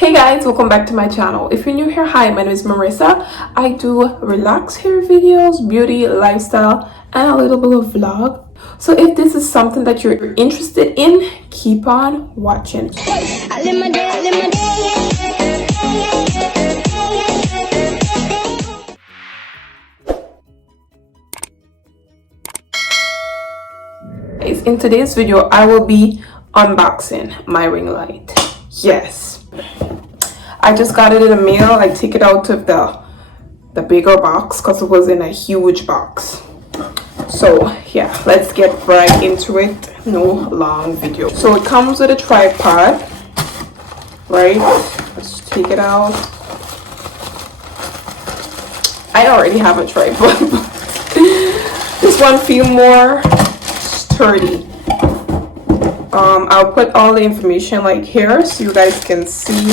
Hey guys, welcome back to my channel. If you're new here, hi, my name is Marissa. I do relax hair videos, beauty, lifestyle, and a little bit of vlog. So if this is something that you're interested in, keep on watching. In today's video, I will be unboxing my ring light. Yes, I just got it in the mail. I take it out of the bigger box because it was in a huge box. So yeah, let's get right into it. No long video. So it comes with a tripod, right? Let's take it out. I already have a tripod, but this one feels more sturdy. I'll put all the information like here so you guys can see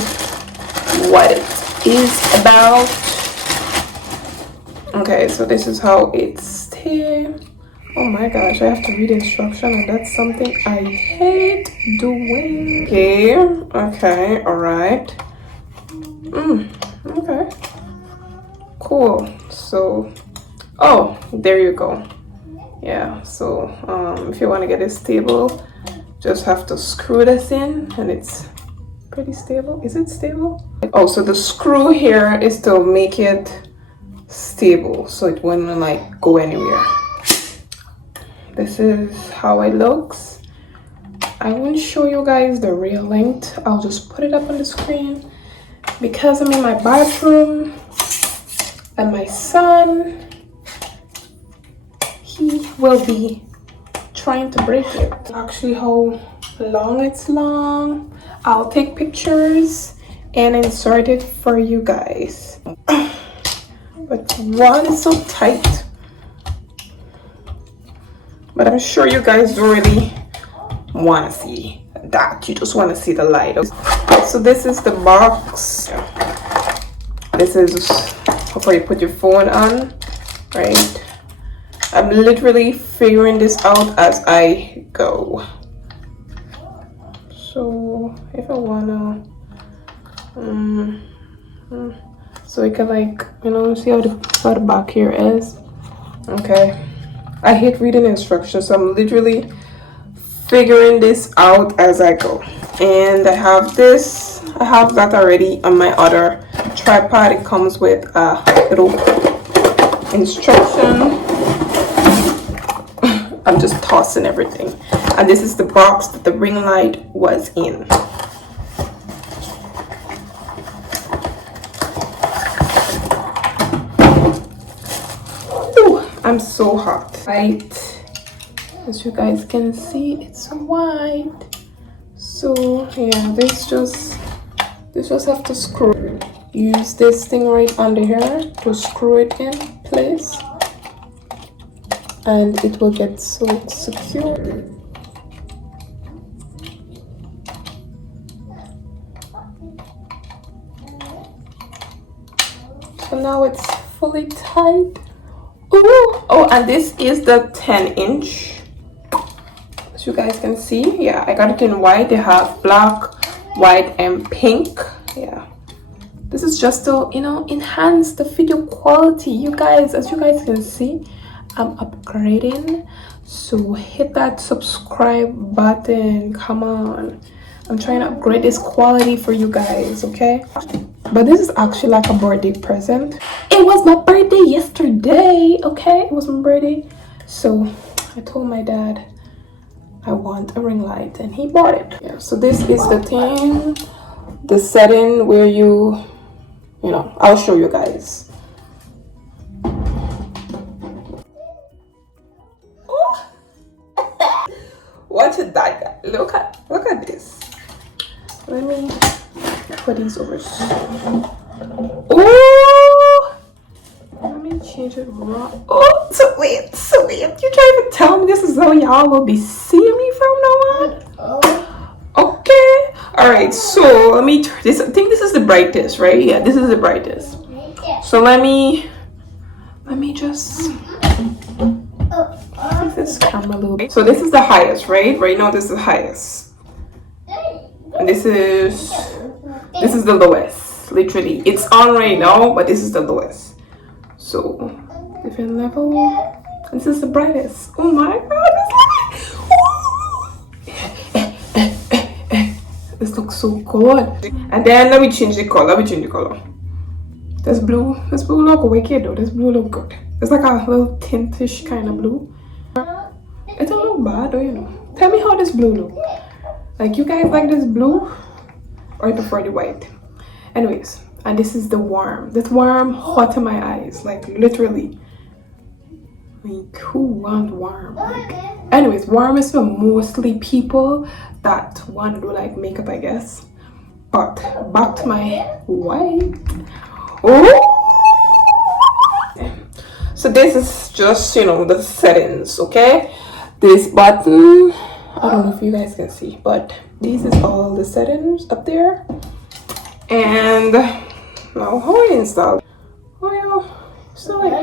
what it is about. Okay, so this is how it stays. Oh my gosh, I have to read instruction, and that's something I hate doing. Okay, all right. Okay, cool. So, oh, there you go. Yeah, so if you want to get it stable, just have to screw this in, and it's pretty stable. Is it stable? Oh, so the screw here is to make it stable so it wouldn't like go anywhere. This is how it looks. I won't show you guys the real length. I'll just put it up on the screen because I'm in my bathroom and my son, he will be trying to break it. Actually, how long it's long, I'll take pictures and insert it for you guys. But one is so tight, but I'm sure you guys don't really want to see that. You just want to see the light. So this is the box. This is how you put your phone on, right? I'm literally figuring this out as I go. So if I wanna so we can, like, you know, see how the back here is. Okay, I hate reading instructions, so I'm literally figuring this out as I go. And I have that already on my other tripod. It comes with a little instruction. I'm just tossing everything. And this is the box that the ring light was in. Ooh, I'm so hot. Right, as you guys can see, it's white. So yeah, this just have to screw. Use this thing right under here to screw it in place, and it will get so secure. So now it's fully tight. Ooh. Oh, and this is the 10-inch. As you guys can see, yeah, I got it in white. They have black, white, and pink. Yeah, this is just to, you know, enhance the video quality. You guys, as you guys can see, I'm upgrading, so hit that subscribe button. Come on, I'm trying to upgrade this quality for you guys, okay? But this is actually like a birthday present. It was my birthday yesterday, okay? It was my birthday, so I told my dad I want a ring light, and he bought it. Yeah, so this is the thing, the setting where you know, I'll show you guys. Watch it, that guy. Look at this. Let me put these over. Oh, let me change it wrong. Oh, so wait. You trying to tell me this is how y'all will be seeing me from now on? Okay. All right. So let me turn this. I think this is the brightest, right? Yeah, this is the brightest. So let me just. This camera a little bit. So this is the highest, right? Right now this is the highest. And this is This is the lowest, literally. It's on right now, but this is the lowest. So, different level. This is the brightest. Oh my god, this looks so good. And then let me change the color. This blue look wicked though. This blue look good. It's like a little tintish kind of blue. It don't look bad though, you know. Tell me how this blue look. Like, you guys like this blue or you prefer the white? Anyways, and this is the warm. This warm hot in my eyes, like literally. Like, who want warm? Like, anyways, warm is for mostly people that want to do like makeup, I guess. But back to my white. Oh, so this is just, you know, the settings. Okay, this button, I don't know if you guys can see, but this is all the settings up there. And now how I install? Oh yeah, so like,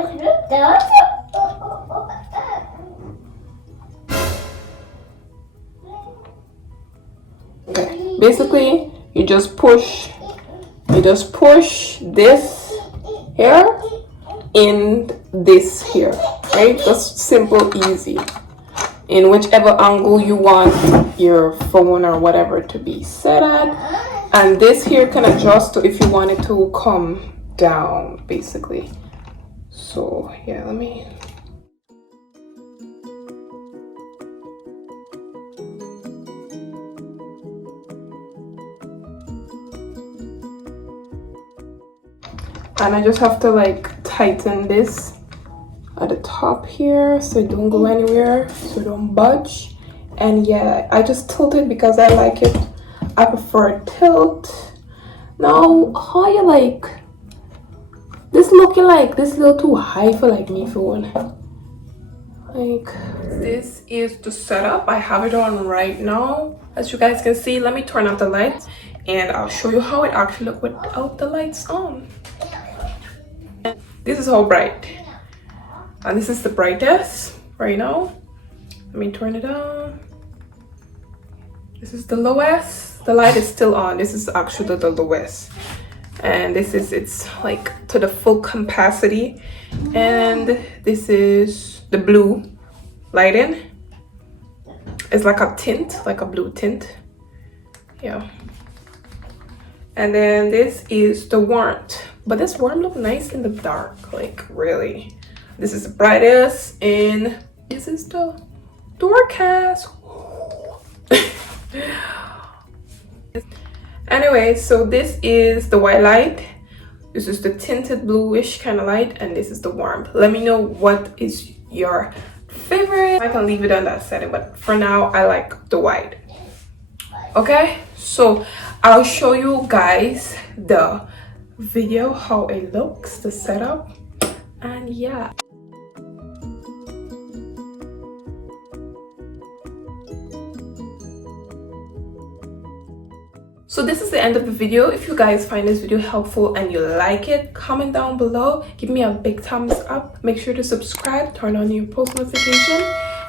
okay, basically you just push this here in this here, right? Just simple, easy, in whichever angle you want your phone or whatever to be set at. And this here can adjust to if you want it to come down, basically. So yeah, let me. And I just have to like tighten this at the top here so it don't go anywhere, so it don't budge. And yeah, I just tilt it because I like it. I prefer tilt. Now, how you like this looking? Like this a little too high for like me phone. Like, this is the setup. I have it on right now, as you guys can see. Let me turn off the lights and I'll show you how it actually looks without the lights on. This is how bright, and this is the brightest right now. Let me turn it on. This is the lowest. The light is still on. This is actually the lowest, and this is, it's like to the full capacity. And this is the blue lighting. It's like a tint, like a blue tint, yeah. And then this is the warmth, but this warm look nice in the dark, like really. This is the brightest, and this is the Doorcast. Anyway, so this is the white light, this is the tinted bluish kind of light, and this is the warmth. Let me know what is your favorite. I can leave it on that setting, but for now I like the white. Okay, so I'll show you guys the video how it looks, the setup, and yeah. So this is the end of the video. If you guys find this video helpful and you like it, comment down below, give me a big thumbs up, make sure to subscribe, turn on your post notification,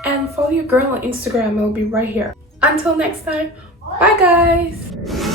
and follow your girl on Instagram. It'll be right here. Until next time, bye guys.